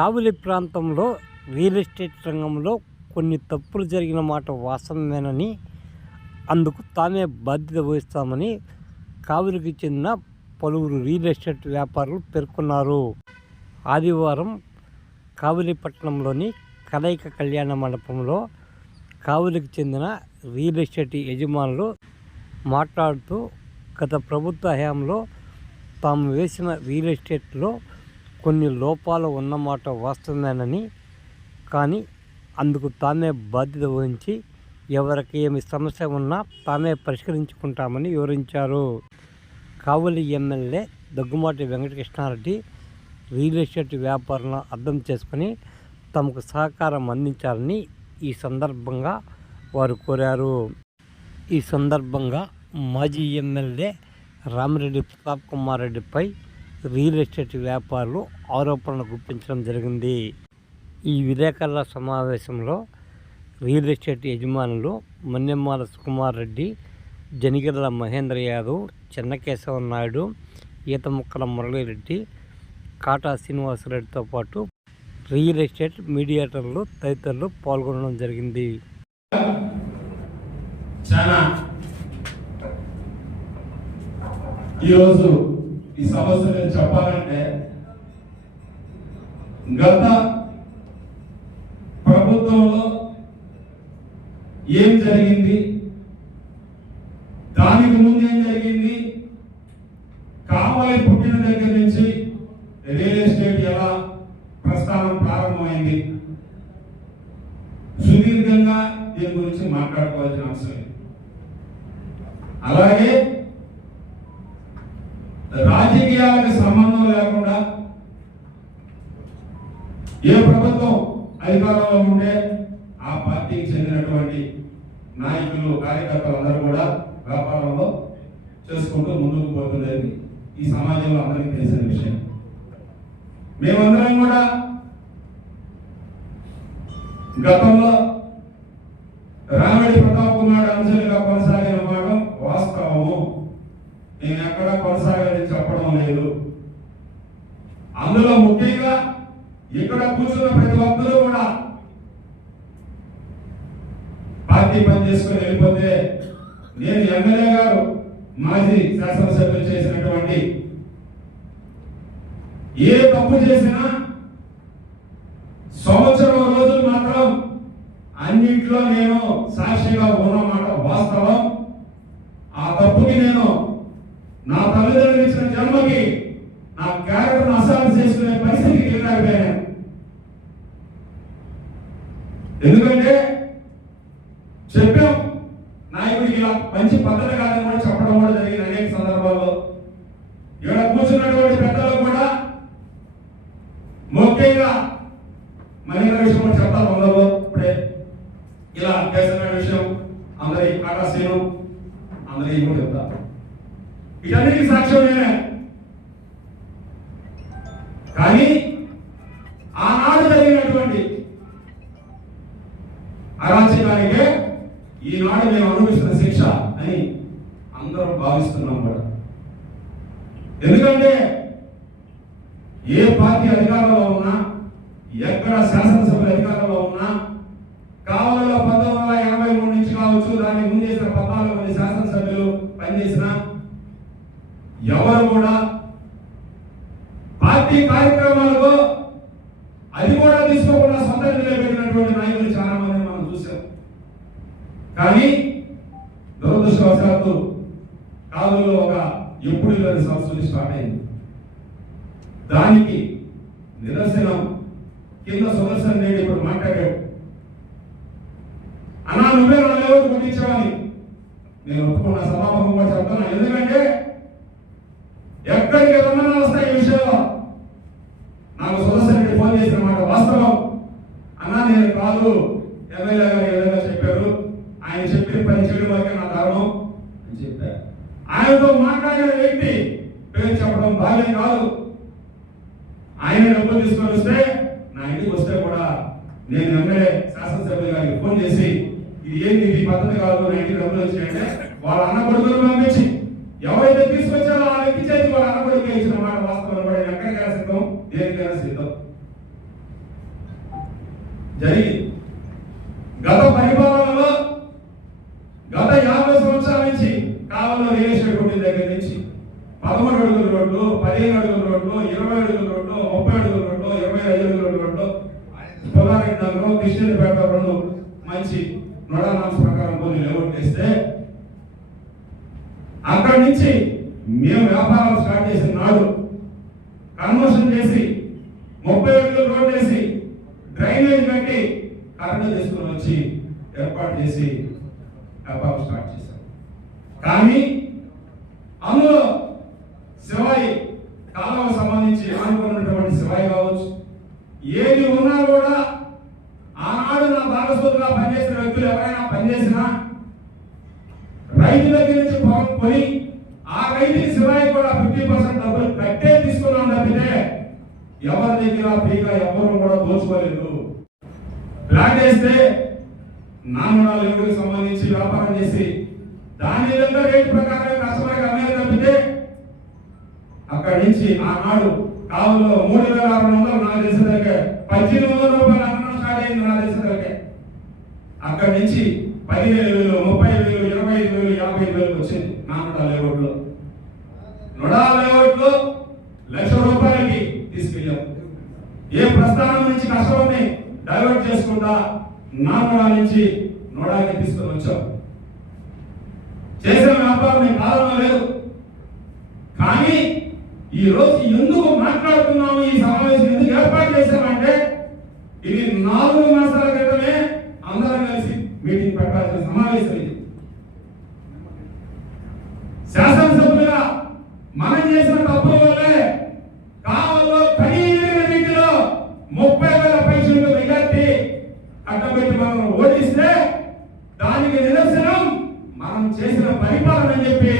కావలి ప్రాంతంలో real estate రంగంలో కొన్ని తప్పులు జరిగిన మాట వాస్తవమేనని అందుకు తామే బాధ్యత వహిస్తామని కావలికి చెందిన పలువురు రియల్ ఎస్టేట్ వ్యాపారులు పేర్కొన్నారు. ఆదివారం కావలిపట్నంలోని కలయిక కళ్యాణ మండపంలో కావలికి చెందిన రియల్ ఎస్టేట్ యజమానులు మాట్లాడుతూ గత ప్రభుత్వ హయాంలో తాము వేసిన రియల్ ఎస్టేట్లో కొన్ని లోపాలు ఉన్నమాట వస్తుందేనని కానీ అందుకు తామే బాధ్యత వహించి ఎవరికి ఏమి సమస్య ఉన్నా తామే పరిష్కరించుకుంటామని వివరించారు. Kavali MLA Daggumati Venkatakrishnareddy real estate వ్యాపారులను అర్థం చేసుకుని తమకు సహకారం అందించాలని ఈ సందర్భంగా వారు కోరారు. ఈ సందర్భంగా మాజీ ఎమ్మెల్యే రామిరెడ్డి ప్రతాప్ కుమార్ రెడ్డిపై రియల్ ఎస్టేట్ వ్యాపారులు ఆరోపణలు గుప్పించడం జరిగింది. ఈ విలేకరుల సమావేశంలో రియల్ ఎస్టేట్ యజమానులు మన్నెమ్మాల సుకుమార్ రెడ్డి జనిగిర్ల మహేంద్ర యాదవ్ చెన్నకేశవ నాయుడు ఈతముక్కల మురళీరెడ్డి కాటా శ్రీనివాసరెడ్డితో పాటు రియల్ ఎస్టేట్ మీడియేటర్లు తదితరులు పాల్గొనడం జరిగింది. ఈరోజు ఈ సమస్య నేను చెప్పాలంటే గత ప్రభుత్వంలో ఏం జరిగింది? దానికి ముందు ఏం జరిగింది? కావాలి పుట్టిన దగ్గర నుంచి రియల్ ఎస్టేట్ ఎలా ప్రస్థానం ప్రారంభమైంది? సుదీర్ఘంగా దీని గురించి మాట్లాడుకోవాల్సిన అవసరం అలాగే రాజకీయాలకు సంబంధం లేకుండా ఏ ప్రభుత్వం అధికారంలో ఉంటే ఆ పార్టీకి చెందినటువంటి నాయకులు కార్యకర్తలు అందరూ కూడా వ్యాపారంలో చేసుకుంటూ ముందుకు పోతున్నది ఈ సమాజంలో అందరికీ తెలిసిన విషయం. మేమందరం కూడా గతంలో రామడి ప్రతాప్ కుమార్ అంశాలుగా కొనసాగిన మాట వాస్తవము. నేను ఎక్కడ కొనసాగ చెప్పడం లేదు. అందులో ముఖ్యంగా ఇక్కడ కూర్చున్న ప్రతి ఒక్కరూ కూడా పార్టీ పని చేసుకుని వెళ్ళిపోతే నేను ఎమ్మెల్యే గారు మాజీ శాసనసభ్యులు చేసినటువంటి ఏ తప్పు చేసినా సంవత్సరం రోజులు మాత్రం అన్నిట్లో నేను సాక్షిగా ఉన్నమాట వాస్తవం ఆ తప్పుకి నేను నా తల్లిదండ్రులు ఇచ్చిన నా క్యారెక్టర్ అసాల్ట్ చేసుకునే పరిస్థితికి వెళ్ళలేకపోయాను ఎందుకంటే చెప్పాం నాయకుడికి ఇలా మంచి పద్ధతి కాదని కూడా చెప్పడం కూడా జరిగింది అనేక సందర్భాల్లో. ఇక్కడ కూర్చున్నటువంటి పెద్దలు కూడా ముఖ్యంగా మహిళల విషయం కూడా చెప్తారు అందరూ ఇప్పుడే ఇలా కేసీఆర్ విషయం అందరి కాటాసీను అందరి కూడా చెప్తారు వీటన్నిటికీ సాక్ష్యం నేనే. కానీ ఆనాడు జరిగినటువంటి అరాచకానికే ఈనాడు మేము అనుభవిస్తున్న శిక్ష అని అందరం భావిస్తున్నాం కూడా. ఎందుకంటే ఏ పార్టీ అధికారంలో ఉన్నా ఎక్కడ శాసనసభ్యులు అధికారంలో ఉన్నా కావాలో పంతొమ్మిది వందల ఎనభై మూడు నుంచి కావచ్చు దానికి ముందు చేసిన పద్నాలుగు మంది శాసనసభ్యులు పనిచేసిన ఎవరు కూడా పార్టీ కార్యక్రమాలకు అది కూడా తీసుకోకుండా సొంత నిలబెట్టినటువంటి నాయకులు చాలా మంది మనం చూసాం కానీ దురదృష్టవశాత్తు కాలంలో ఒక ఎప్పుడు లేని సంస్థలు స్టార్ట్ అయింది. దానికి నిదర్శనం కింద సుదర్శన్ నేను ఇప్పుడు మాట్లాడాడు. అన్నా నువ్వే నన్ను ఎవరు పుట్టించావని నేను ఒప్పుకున్న సమాపకం కూడా ఎందుకంటే ఎక్కడికి రమ్మన్నా వస్తాయి ఈ విషయంలో. నాకు సుదర్శన్ రెడ్డి ఫోన్ చేసిన మాట వాస్తవం. అన్నా నేను కాదు ఎమ్మెల్యే గారు ఈ విధంగా చెప్పారు ఆయన చెప్పిన పని వరకే నా ధర్మం అని చెప్పారు. ఆయనతో మాట్లాడిన వ్యక్తి పేరు చెప్పడం భావ్యం కాదు. ఆయన డబ్బులు తీసుకొని వస్తే నా ఇంటికి వస్తే కూడా నేను ఎమ్మెల్యే శాసనసభ్యులు గారికి ఫోన్ చేసి ఇది ఏంది? ఇది పద్ధతి కాదు. నా ఇంటికి డబ్బులు వచ్చినాయంటే వాళ్ళ అన్న కొడుకులు పంపించి ఎవరైతే తీసుకొచ్చారో ఆ వ్యక్తి చేతి వాళ్ళ అన్న కొడుకు ఇచ్చిన మాట వాస్తవం కూడా ఎక్కడికైనా సిద్ధం దేనికైనా సిద్ధం. జరిగింది. గత పరిపాలన గత యాభై సంవత్సరాల నుంచి కాలంలో రియల్ ఎస్టేట్ కొట్టిన దగ్గర నుంచి పదమూడు అడుగుల రోడ్లు పదిహేను అడుగుల రోడ్లు ఇరవై అడుగుల రోడ్లు ముప్పై అడుగుల రోడ్లు ఇరవై ఐదు అడుగుల రోడ్లు. పొలారెడ్డి నగరం కృష్ణపేట రెండు మంచి నొడానామ్స్ ప్రకారం కొన్ని లేఅవుట్ వేస్తే అక్కడి నుంచి మేము వ్యాపారం స్టార్ట్ చేసిన నాడు కన్వర్షన్ చేసి ముప్పై అడుగుల రోడ్ వేసి డ్రైనేజ్ కట్టి కరెంట్ తీసుకొని వచ్చి ఏర్పాటు చేసి వ్యాపారం స్టార్ట్ చేశాం. కానీ అందులో శివాయి కాలువకు సంబంధించి ఆనుకున్నటువంటి శివాయి కావచ్చు ఏది ఉన్నా కూడా ఆనాడు పనిచేసిన వ్యక్తులు ఎవరైనా పనిచేసినా రైతు దగ్గర నుంచి పొలం కొని ఆ రైతుకి శివాయి కూడా ఫిఫ్టీ పర్సెంట్ డబ్బులు కట్టే తీసుకున్నాం తప్పితే ఎవరి దగ్గర ఫ్రీగా ఎవరు కూడా దోచుకోలేదు. ప్లాన్ చేస్తే నాన్నడా లెవెల్కి సంబంధించి వ్యాపారం చేసి దాని విధంగా రేటు ప్రకారం కస్టమర్కి అమ్మేది తప్పితే అక్కడి నుంచి ఆనాడు కావులో మూడు వేల ఆరు వందలు నాకు తెలిసిన దగ్గర పద్దెనిమిది వందల రూపాయలు అన్నం స్టార్ట్ అయింది నాకు తెలిసిన దగ్గర అక్కడి నుంచి పదిహేను వేలు ముప్పై వేలు ఇరవై ఐదు వేలు యాభై ఐదు వేలకు వచ్చింది నాన్నడా లేఅవుట్లో. నొడా లేఅవుట్లో లక్ష రూపాయలకి తీసుకెళ్ళాం. ఏ ప్రస్థానం నుంచి కష్టాన్ని డైవర్ట్ చేసుకుంటా నాన్నడా నుంచి నొడాకి తీసుకొని వచ్చాం. చేసిన వ్యాపారం నేను కాలంలో లేదు. కానీ ఈ రోజు ఎందుకు మాట్లాడుతున్నాము? ఈ సమావేశం ఎందుకు ఏర్పాటు చేశామంటే ఇది నాలుగు మాసాల క్రితమే అందరం కలిసి మీటింగ్ పెట్టాల్సిన సమావేశం ఇది శాసనసభ్యులుగా మనం చేసిన తప్పుల వల్లే కావల్లో కనీసిన రీతిలో ముప్పై వేల పైసలు మెజార్టీ అడ్డపెట్టి మనం ఓడిస్తే దానికి నిదర్శనం మనం చేసిన పరిపాలన అని చెప్పి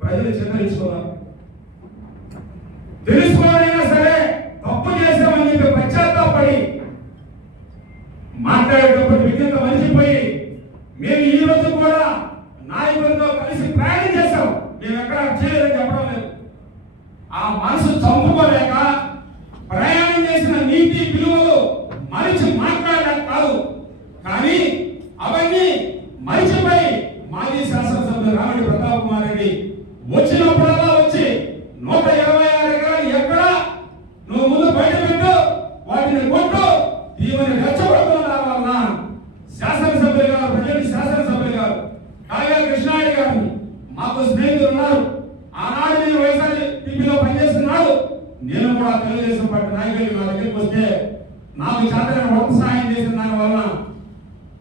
ప్రజలు చిన్నరించుకున్నారు. తెలుసుకోవాలైనా సరే తప్పు చేశామని చెప్పి పశ్చాత్తాపడి మాట్లాడేటప్పుడు విజ్ఞత మలిసిపోయి మేము ఈ రోజు కూడా నాయకులతో కలిసి ప్రయాణం చేశాం. మేము ఎక్కడ చేయలేదని చెప్పడం లేదు. ఆ మనసు చంపుకోలేక నీతి విలువలు మరిచి మాట్లాడలేక కాదు. కానీ అవన్నీ మరిచిపోయి మాజీ శాసనసభ్యులు రామడి ప్రతాప్ కుమార్ రెడ్డి వచ్చినప్పుడల్లా వచ్చి నూట ఇరవై ఆరు ఎకరాలు ఎక్కడ నువ్వు ముందు బయట పెట్టు వాటిని కొట్టు ఈమెను రెచ్చగొడుతున్నారు వలన శాసనసభ్యులు గారు ప్రజలు శాసనసభ్యులు గారు కాగా కృష్ణారెడ్డి గారు మాకు స్నేహితులు ఉన్నారు ఆనాడు నేను వైఎస్ఆర్ టీపీలో పనిచేస్తున్నాడు నేను కూడా తెలుగుదేశం పార్టీ నాయకులు నా దగ్గరికి వస్తే నాకు చేతన ఒక్క సహాయం చేసిన దాని వలన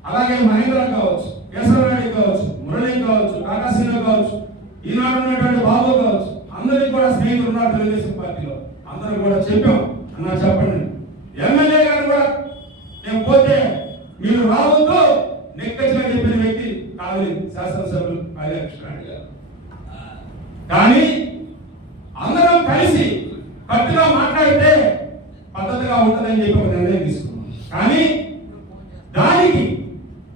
అలాగే మహేంద్ర కావచ్చు కేశవరెడ్డి కావచ్చు మురళి కావచ్చు కాకాశీలో కావచ్చు ఈనాడు ఉన్నటువంటి బాబు కావచ్చు. అందరికి కూడా స్నేహితులు ఉన్నారు తెలుగుదేశం పార్టీలో. అందరూ కూడా చెప్పాం. అన్న చెప్పండి. ఎమ్మెల్యే గారు కూడా నేను పోతే మీరు రావద్దు నెక్కచ్చిగా చెప్పిన వ్యక్తి కావాలి శాసనసభ్యులు కాళీ గారు. కానీ అందరం కలిసి కట్టుగా మాట్లాడితే పద్ధతిగా ఉంటుందని చెప్పి ఒక నిర్ణయం తీసుకున్నాం. కానీ దానికి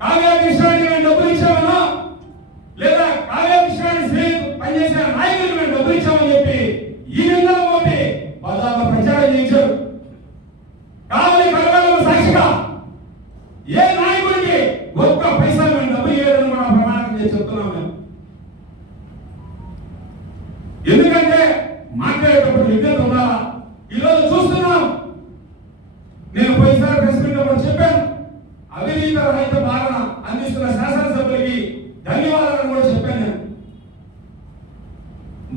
కావ్య కృష్ణారెడ్డి మేము డబ్బులు ఇచ్చామన్నా లేదా కావ్య కృష్ణారెడ్డి స్నేహితు పనిచేసిన నాయకులు మేము డబ్బులు ఇచ్చామని చెప్పి ఈ విధంగా పోతే బజార్లో ప్రచారం చేయించారు కావలి కలవల సాక్షిగా ఏ నాయకుడికి ఒక్క పైసా మేము డబ్బులు ఇవ్వడం కూడా ప్రమాణం చేసి చెప్తున్నాం మేము ఎందుకంటే మాట్లాడేటప్పుడు విజ్ఞత ఉండాలా ఈరోజు చూస్తున్నాం. నేను పోయినసారి ప్రెస్ మీట్లో చెప్పాను. అవినీతి రహిత పాలన అందిస్తున్న శాసనసభ్యులకి ధన్యవాదాలను కూడా చెప్పాను నేను.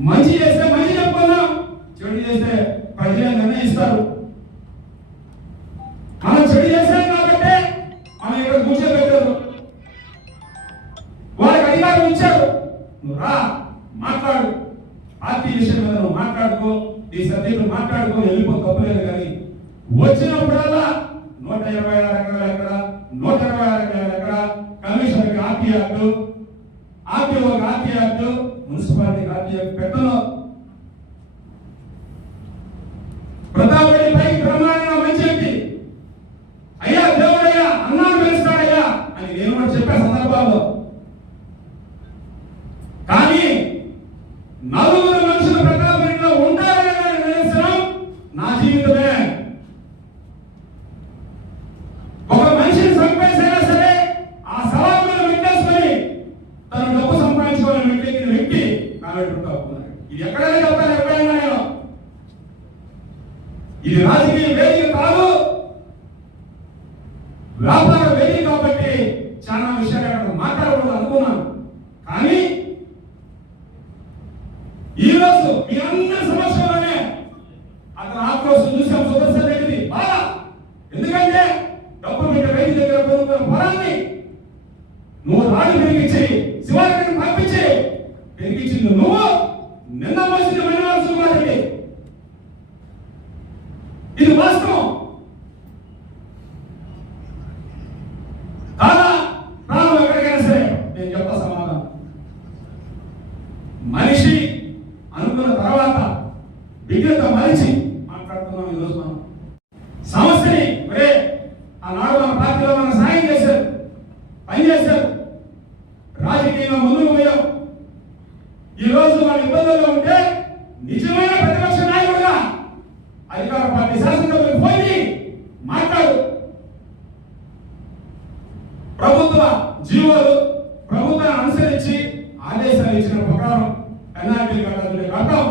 మంచి చేస్తే మంచి చెప్పుకుందాం. చెడు చేస్తే ప్రజలే నిర్ణయిస్తారు. మనం చెడు చేశాం కాబట్టి మనం ఇక్కడ కూర్చోబెట్టారు. వాళ్ళకి అధికారం ఇచ్చారు. నువ్వు రా మాట్లాడు. పార్టీ విషయం మీద నువ్వు మాట్లాడుకో నీ సబ్జెక్టు మాట్లాడుకో వెళ్ళిపో తప్పలేదు కానీ వచ్చినప్పుడల్లా నూట ఇరవై ఆరు ఎకరాలు ఎక్కడ నూట ఇరవై ఆరు ఎకరాలు ఎక్కడ? కమిషనర్కి ఆర్టీ యాక్టు ఆర్టీఓకి ఆర్టీ యాక్టు మున్సిపాలిటీకి ఆర్టీ యాక్ట్ పెట్టను ప్రతాప్ రెడ్డి పైకి బ్రహ్మాండంగా మంచి వ్యక్తి అయ్యా దేవుడయ్యా అన్నాను పిలుస్తాడయ్యా అని నేను కూడా చెప్పే సందర్భాల్లో కానీ నలుగురు మనుషులు ప్రతాపంలో ఉండాలనే నిదర్శనం నా జీవితమే ఒక మనిషి మాట్లాడుతున్నారు ఇది ఎక్కడైనా చెప్తాను ఎప్పుడైనా నేను ఇది రాజకీయ వేదిక కాదు. వ్యాపార వేదిక కాబట్టి చాలా విషయాలు అక్కడ మాట్లాడకూడదు అనుకున్నాను. కానీ ఈ రోజు మీ అందరి సమస్యలోనే అతను ఆక్రోశం చూసాం సుదర్శన్ రెడ్డిది బాగా ఎందుకంటే డబ్బు మీద రైతు దగ్గర పొందుకున్న పొలాన్ని నువ్వు రాడు పెరిగించి శివారెడ్డిని పంపించి పెరిగించింది నువ్వు నిన్న మోసింది మణివార సుబ్బారెడ్డి ఇది వాస్తవం. కాదా? ప్రాణం ఎక్కడికైనా సరే నేను చెప్తా సమాధానం. మనిషి అనుకున్న తర్వాత విఘ్నత మనిషి మాట్లాడుతున్నాం ఈరోజు మనం సమస్యని ఒరే ఆనాడు మన పార్టీలో మన సాయం చేశారు పని చేశారు రాజకీయంగా ముందుకు పోయాం ఈ రోజు మన ఇబ్బందుల్లో ఉంటే నిజమైన ప్రతిపక్ష నాయకుడుగా అధికార పార్టీ శాసనసభ్యులు పోయి మాట్లాడు ప్రభుత్వ జీవోలు ప్రభుత్వాన్ని అనుసరించి ఆదేశాలు ఇచ్చిన ప్రకారం ఎన్ఆర్టీ కట్టాల్సిన కట్టం